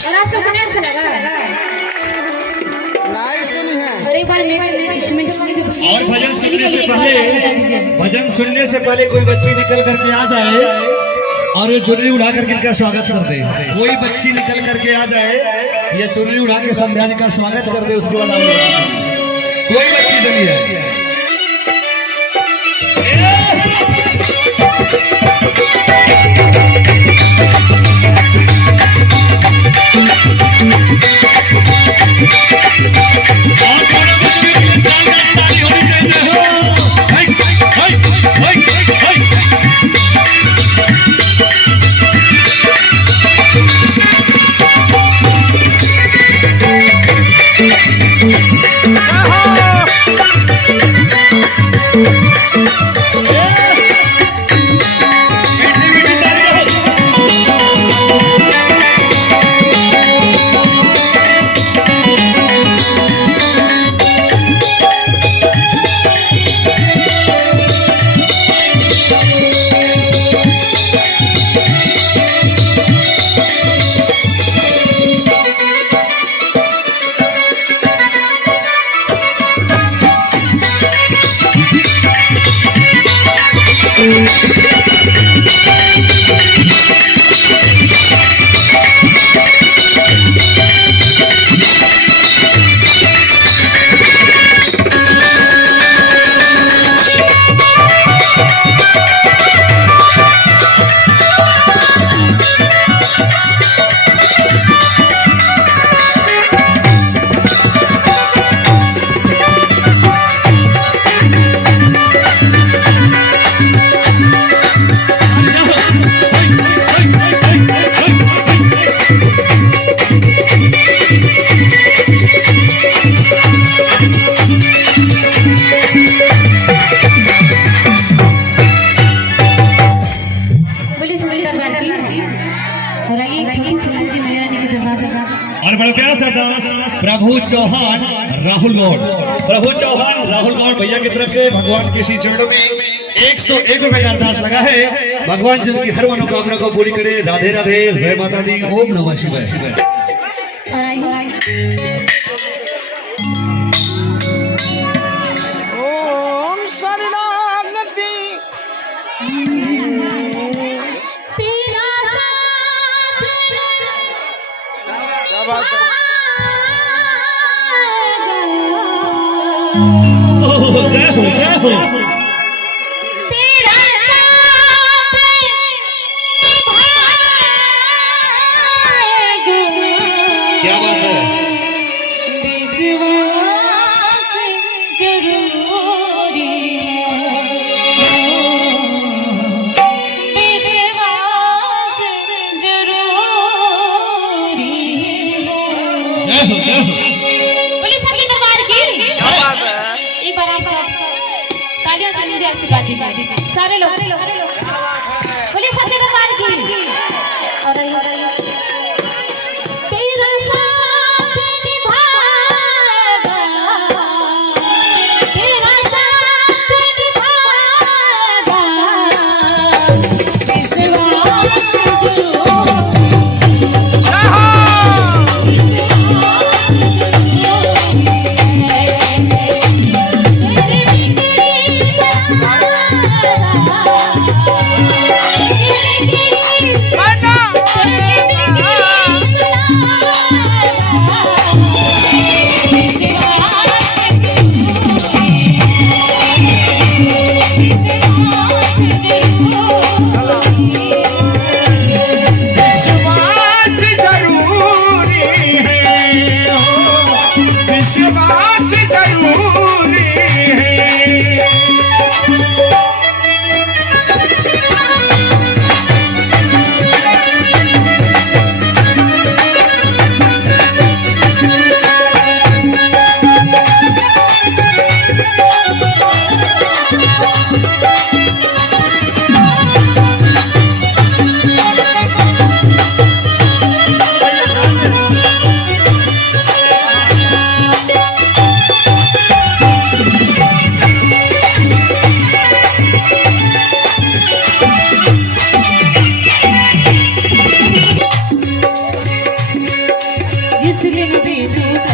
और आप सबको नहीं अच्छा लगा? और एक बार इंस्ट्रूमेंट और भजन सुनने से पहले कोई बच्ची निकल करके आ जाए और ये चुनरी उड़ा करके इनका स्वागत कर दे। कोई बच्ची निकल करके आ जाए या चुनरी उड़ा के संध्या जी का स्वागत कर दे, उसके बाद कोई बच्ची चली है। और बड़ा प्यारा सा डांस प्रभु चौहान राहुल गौड़ भैया की तरफ से भगवान के श्री चरणों में 101 रुपए का अंदाज लगा है। भगवान जी की हर मनोकामना को पूरी करे। राधे राधे, जय माता दी, ओम नमः शिवाय। ओम शरणागति तेरा साथ क्या बात है। जय हो जय हो। तेरा साथ क्या बात है। विश्वास जरूरी है, विश्वास जरूरी है। जय हो जय हो। पुलिस सच्ची दरबार की। क्या बात है। एक बार आप सब तालियों से मुझे आशीर्वाद दीजिए सारे लोग। बोलिए सच्चे दरबार की। और तेरा साथ निभाएगा, तेरा साथ निभाएगा, विश्वास जरूरी है। जिस दिन भी तू